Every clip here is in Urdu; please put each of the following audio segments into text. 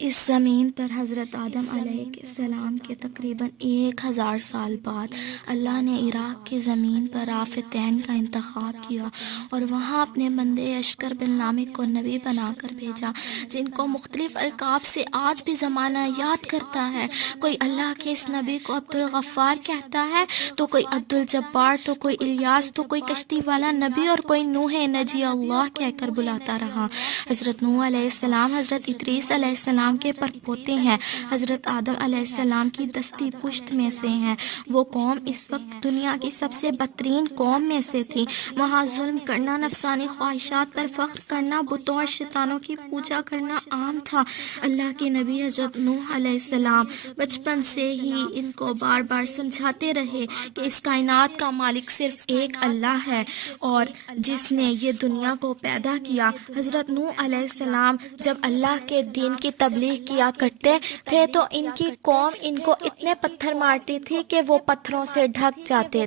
اس زمین پر حضرت آدم علیہ السلام کے تقریباً 1000 سال بعد اللہ نے عراق کی زمین پر رافتین کا انتخاب کیا اور وہاں اپنے بندے اشکر بن نامک کو نبی بنا کر بھیجا، جن کو مختلف القاب سے آج بھی زمانہ یاد کرتا ہے۔ کوئی اللہ کے اس نبی کو عبد الغفار کہتا ہے، تو کوئی عبد الجبار، تو کوئی الیاس، تو کوئی کشتی والا نبی، اور کوئی نوح نجی اللہ کہہ کر بلاتا رہا۔ حضرت نوح علیہ السلام حضرت ادریس علیہ السلام کے پرپوتے ہیں، حضرت آدم علیہ السلام کی دستی پشت میں سے ہیں۔ وہ قوم اس وقت دنیا کی سب سے بدترین قوم میں سے تھی۔ وہاں ظلم کرنا، نفسانی خواہشات پر فخر کرنا، بتوں اور شیطانوں کی پوجا کرنا عام تھا۔ اللہ کے نبی حضرت نوح علیہ السلام بچپن سے ہی ان کو بار بار سمجھاتے رہے کہ اس کائنات کا مالک صرف ایک اللہ ہے اور جس نے یہ دنیا کو پیدا کیا۔ حضرت نوح علیہ السلام جب اللہ کے دین کی تبلیغ کیا کرتے تھے تو ان کی قوم ان کو اتنے پتھر مارتی تھی کہ وہ پتھروں سے ڈھک جاتے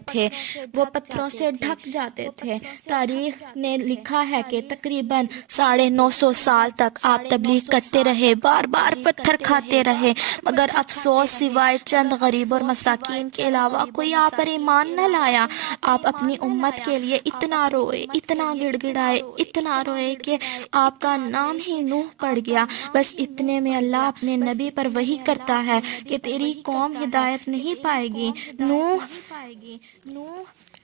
تھے۔ تاریخ نے لکھا ہے کہ تقریباً 950 سال تک آپ تبلیغ کرتے رہے، بار بار پتھر کھاتے رہے، مگر افسوس سوائے چند غریب اور مساکین کے علاوہ کوئی آپ پر ایمان نہ لایا۔ آپ اپنی امت کے لیے اتنا روئے، اتنا گڑ گڑائے، اتنا روئے کہ آپ کا نام ہی نوح پڑ گیا۔ بس اتنے میں اللہ اپنے نبی پر وحی کرتا ہے کہ تیری قوم ہدایت نہیں پائے گی۔ نوح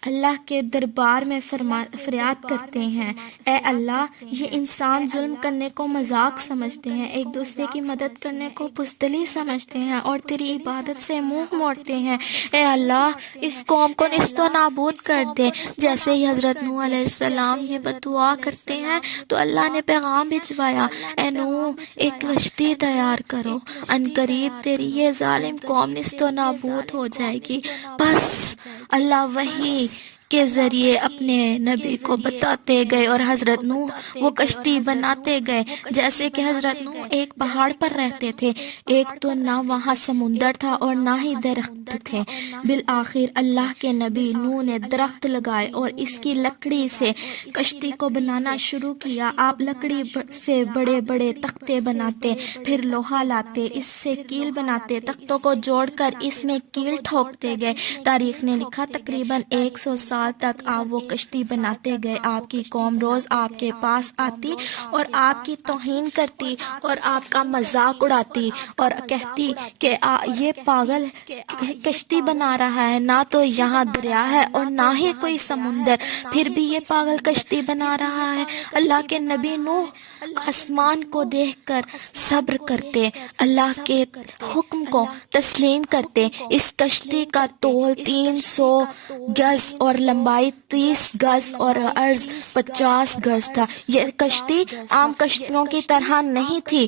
اللہ کے دربار میں فریاد کرتے ہیں، اے اللہ، یہ انسان ظلم کرنے کو مذاق سمجھتے ہیں، ایک دوسرے کی مدد کرنے کو بزدلی سمجھتے ہیں اور تیری عبادت سے منہ موڑتے ہیں۔ اے اللہ، اس قوم کو نیست و نابود کر دے۔ جیسے ہی حضرت نوح علیہ السلام یہ بددعا کرتے ہیں تو اللہ نے پیغام بھجوایا، اے نوح، ایک کشتی تیار کرو، عنقریب تیری یہ ظالم قوم نیست و نابود ہو جائے گی۔ بس اللہ وحی کے ذریعے اپنے نبی کو بتاتے گئے اور حضرت نوح وہ کشتی بناتے گئے۔ جیسے کہ حضرت نوح ایک پہاڑ پر رہتے تھے، ایک تو نہ وہاں سمندر تھا اور نہ ہی درخت تھے۔ بالآخر اللہ کے نبی نوح نے درخت لگائے اور اس کی لکڑی سے کشتی کو بنانا شروع کیا۔ آپ لکڑی سے بڑے بڑے تختے بناتے، پھر لوہا لاتے، اس سے کیل بناتے، تختوں کو جوڑ کر اس میں کیل ٹھوکتے گئے۔ تاریخ نے لکھا تقریباً 100 سال تک آپ وہ کشتی بناتے گئے۔ آپ کی قوم روز آپ کے پاس آتی اور آپ کی توہین کرتی اور آپ کا مذاق اڑاتی اور کہتی کہ یہ پاگل کشتی بنا رہا ہے، نہ تو یہاں دریا ہے اور نہ ہی کوئی سمندر، پھر بھی یہ پاگل کشتی بنا رہا ہے۔ اللہ کے نبی نوح آسمان کو دیکھ کر صبر کرتے، اللہ کے حکم کو تسلیم کرتے۔ اس کشتی کا طول 300 گز اور لمبائی 30 گز اور عرض 50 گز تھا۔ یہ کشتی عام کشتیوں کی طرح نہیں تھی۔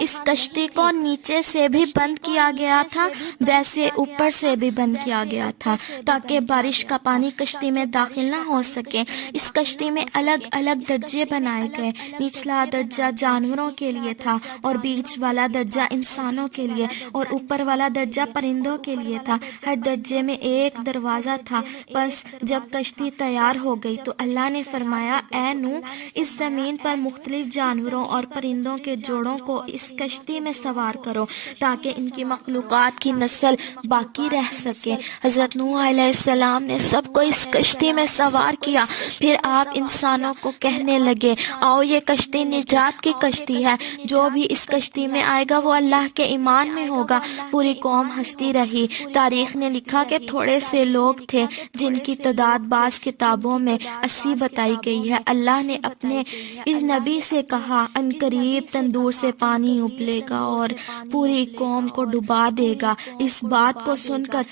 اس کشتی کو نیچے سے بھی بند کیا گیا تھا، ویسے اوپر سے بھی بند کیا گیا تھا تاکہ بارش کا پانی کشتی میں داخل نہ ہو سکے۔ اس کشتی میں الگ الگ درجے بنائے گئے، نچلا درجہ جانوروں کے لیے تھا اور بیچ والا درجہ انسانوں کے لیے اور اوپر والا درجہ پرندوں کے لیے تھا۔ ہر درجے میں ایک دروازہ تھا۔ بس جب کشتی تیار ہو گئی تو اللہ نے فرمایا، اے نوح، اس زمین پر مختلف جانوروں اور پرندوں کے جوڑوں کو اس کشتی میں سوار کرو تاکہ ان کی مخلوقات کی نسل باقی رہ سکے۔ حضرت نوح علیہ السلام نے سب کو اس کشتی میں سوار کیا، پھر آپ انسانوں کو کہنے لگے، آؤ، یہ کشتی نجات کی کشتی ہے، جو بھی اس کشتی میں آئے گا وہ اللہ کے ایمان میں ہوگا۔ پوری قوم ہنستی رہی۔ تاریخ نے لکھا کہ تھوڑے سے لوگ تھے جن کی تعداد بعض کتابوں میں 80 بتائی گئی ہے۔ اللہ نے اپنے اس نبی سے کہا، عنقریب تندور سے پانی ابلے گا اور پوری قوم کو ڈبا دے گا۔ اس بات کو سن کر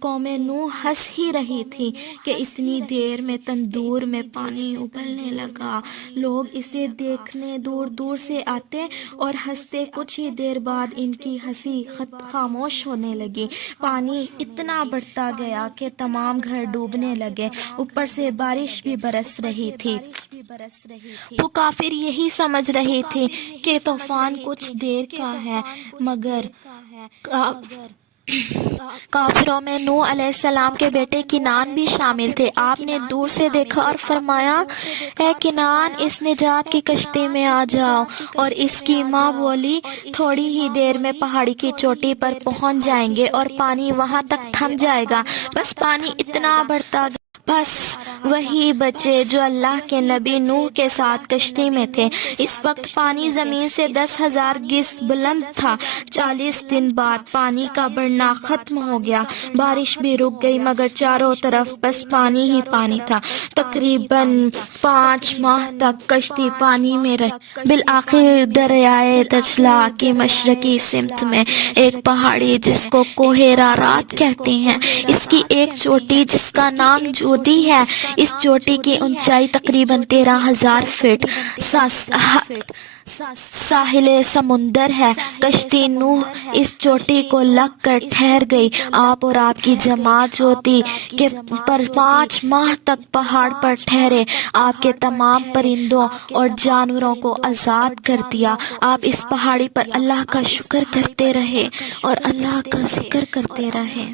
قوم نوح ہنس ہی رہی تھی کہ اتنی دیر میں تندور میں پانی ابلنے لگا۔ لوگ اسے دیکھنے دور دور سے آتے اور ہنستے۔ کچھ ہی دیر بعد ان کی ہنسی خاموش ہونے لگی۔ پانی اتنا بڑھتا گیا کہ تمام گھر ڈوبنے لگے، اوپر سے بارش بھی برس رہی تھی۔ وہ کافر یہی سمجھ رہے تھے کہ طوفان کچھ دیر کا ہے، مگر کافروں میں نوح علیہ السلام کے بیٹے کنعان بھی شامل تھے۔ آپ نے دور سے دیکھا اور فرمایا، اے کنعان، اس نجات کی کشتی میں آ جاؤ۔ اور اس کی ماں بولی، تھوڑی ہی دیر میں پہاڑی کی چوٹی پر پہنچ جائیں گے اور پانی وہاں تک تھم جائے گا۔ بس پانی اتنا بڑھتا گیا، بس وہی بچے جو اللہ کے نبی نوح کے ساتھ کشتی میں تھے۔ اس وقت پانی زمین سے 10,000 گز بلند تھا۔ 40 دن بعد پانی کا بڑھنا ختم ہو گیا، بارش بھی رک گئی، مگر چاروں طرف بس پانی ہی پانی تھا۔ تقریباً 5 ماہ تک کشتی پانی میں رہی۔ بالآخر دریائے دجلہ کی مشرقی سمت میں ایک پہاڑی جس کو کوہ رارات کہتے ہیں، اس کی ایک چوٹی جس کا نام جودی ہے، اس چوٹی کی اونچائی تقریباً 13,000 فٹ ساحل سمندر ہے۔ کشتی نوح اس چوٹی کو لگ کر ٹھہر گئی۔ آپ اور آپ کی جماعت جودی کے پر 5 ماہ تک پہاڑ پر ٹھہرے۔ آپ کے تمام پرندوں اور جانوروں کو آزاد کر دیا۔ آپ اس پہاڑی پر اللہ کا شکر کرتے رہے اور اللہ کا ذکر کرتے رہے۔